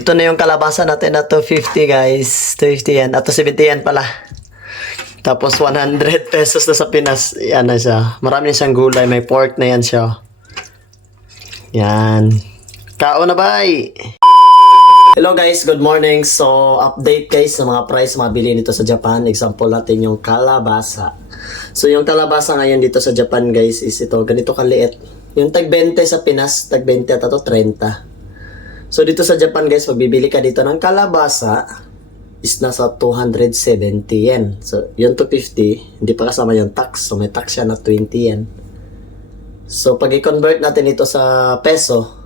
Ito na yung kalabasa natin na 250 guys. 250 yan. At 70 yan pala. Tapos 100 pesos na sa Pinas. Yan na siya. Marami na siyang gulay. May pork na yan siya. Yan. Kao na bay! Hello guys, good morning. So, update guys sa mga price mabili nito sa Japan. Example natin yung kalabasa. So, yung kalabasa ngayon dito sa Japan guys is ito, ganito kaliit. Yung tag 20 sa Pinas, tag 20 at ito 30. So, dito sa Japan guys, pag bibili ka dito ng kalabasa, is nasa 270 yen. So, yung 250, hindi pa kasama yung tax. So, may tax siya na 20 yen. So, pag i-convert natin ito sa peso,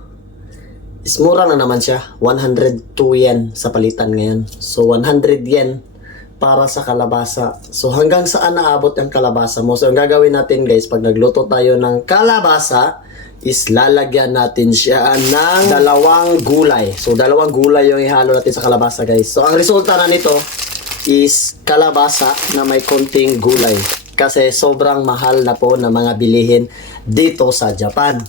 is mura na naman siya. 102 yen sa palitan ngayon. So, 100 yen para sa kalabasa. So, hanggang saan naabot ang kalabasa mo? So, ang gagawin natin guys, pag nagluto tayo ng kalabasa, is lalagyan natin siya ng dalawang gulay. So, dalawang gulay yung ihalo natin sa kalabasa guys. So, ang resulta na nito is kalabasa na may konting gulay. Kasi sobrang mahal na po ng mga bilihin dito sa Japan.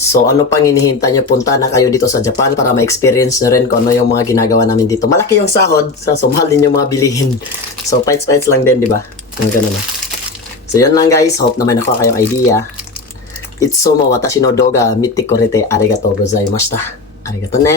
So ano pang hinihintay nyo? Punta na kayo dito sa Japan para ma-experience nyo rin kung ano yung mga ginagawa namin dito. Malaki yung sahod, sa sumahal din yung mga bilihin. So fights-fights lang din, di ba? Mga ganun lang. So yun lang guys, hope na may nakuha kayong idea. Itsumo watashi no doga mite korete arigatou gozaimashita. Arigato ne.